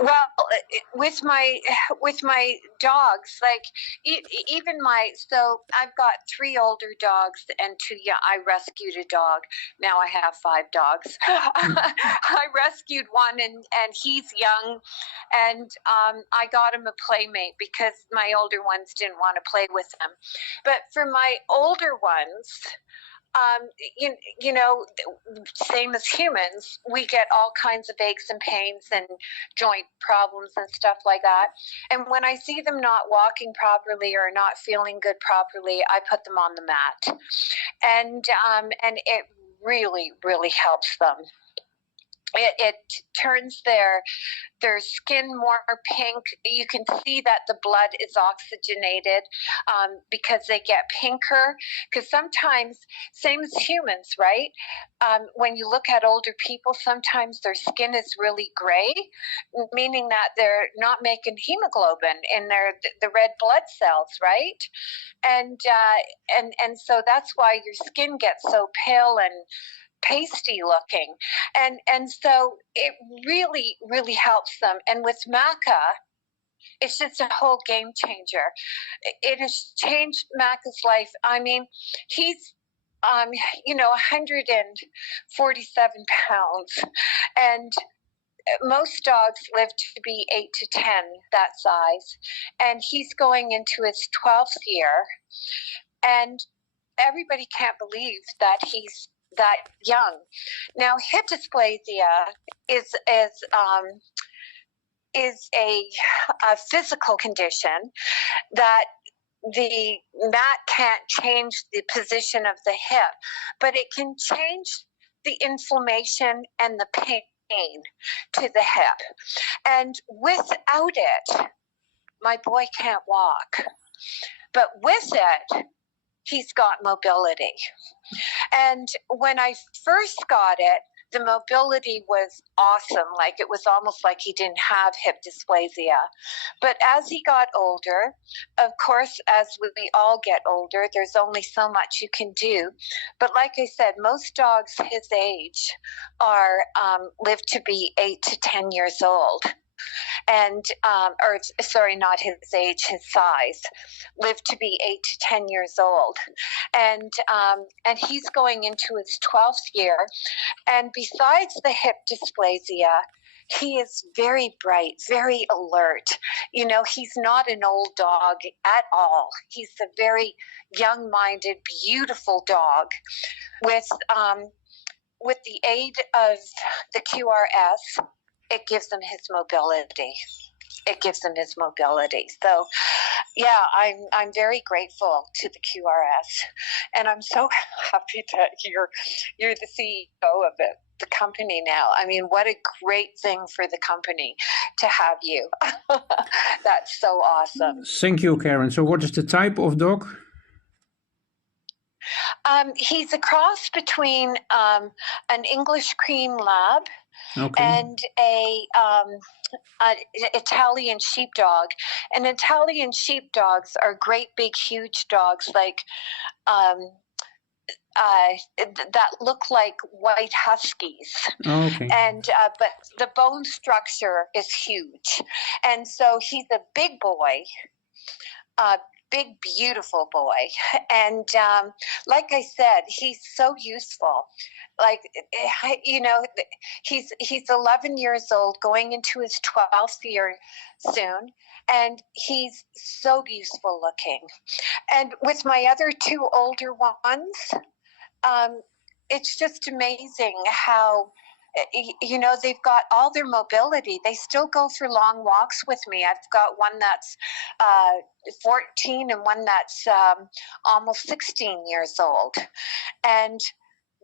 Well, with my dogs, like even so I've got 3 older dogs and 2 young. I rescued a dog. Now I have 5 dogs. I rescued one, and he's young, and I got him a playmate because my older ones didn't want to play with him. But for my older ones, um, you know, same as humans, we get all kinds of aches and pains and joint problems and stuff like that. And when I see them not walking properly or not feeling good properly, I put them on the mat, and it really, really helps them. It turns their skin more pink. You can see that the blood is oxygenated because they get pinker. Because sometimes, same as humans, right? When you look at older people, sometimes their skin is really gray, meaning that they're not making hemoglobin in the red blood cells, right? And so that's why your skin gets so pale and pasty looking, and so it really, really helps them. And with Maca, it's just a whole game changer. It has changed Maca's life. I mean, he's 147 pounds, and most dogs live to be 8 to 10 that size, and he's going into his 12th year, and everybody can't believe that he's that young. Now, hip dysplasia is a physical condition that the mat can't change the position of the hip, but it can change the inflammation and the pain to the hip. And without it, my boy can't walk. But with it, he's got mobility. And when I first got it, the mobility was awesome. Like, it was almost like he didn't have hip dysplasia. But as he got older, of course, as we all get older, there's only so much you can do. But like I said, most dogs his age live to be 8 to 10 years old. And or sorry, not his age, his size, live to be 8 to 10 years old, and he's going into his 12th year. And besides the hip dysplasia, he is very bright, very alert. He's not an old dog at all. He's a very young-minded, beautiful dog with the aid of the QRS. It gives him his mobility. So, yeah, I'm very grateful to the QRS, and I'm so happy that you're the CEO of it, the company now. I mean, what a great thing for the company to have you. That's so awesome. Thank you, Karen. So, what is the type of dog? He's a cross between an English cream lab. Okay. And an Italian sheepdog. And Italian sheepdogs are great, big, huge dogs, like that look like white huskies. Okay. And but the bone structure is huge, and so he's a big boy. Big, beautiful boy. And like I said, he's so useful. Like, he's 11 years old, going into his 12th year soon, and he's so useful looking. And with my other 2 older ones, it's just amazing how they've got all their mobility. They still go for long walks with me. I've got one that's 14 and one that's almost 16 years old. And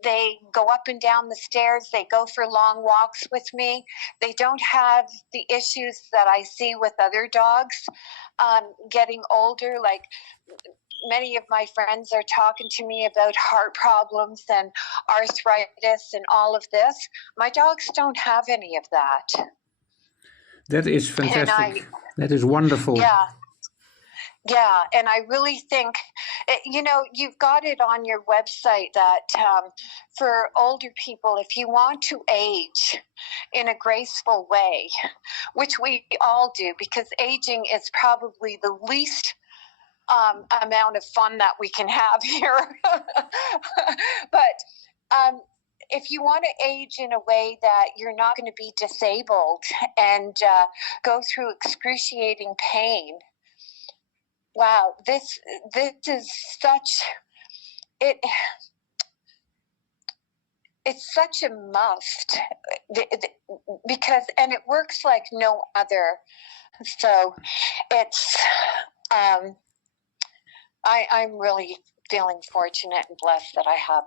they go up and down the stairs. They go for long walks with me. They don't have the issues that I see with other dogs getting older. Like, many of my friends are talking to me about heart problems and arthritis and all of this. My dogs don't have any of that. That is fantastic. That is wonderful. Yeah. Yeah, and I really think, you've got it on your website that for older people, if you want to age in a graceful way, which we all do, because aging is probably the least amount of fun that we can have here. But if you want to age in a way that you're not going to be disabled and go through excruciating pain, wow, this is such it. It's such a must because, and it works like no other. So it's I'm really feeling fortunate and blessed that I have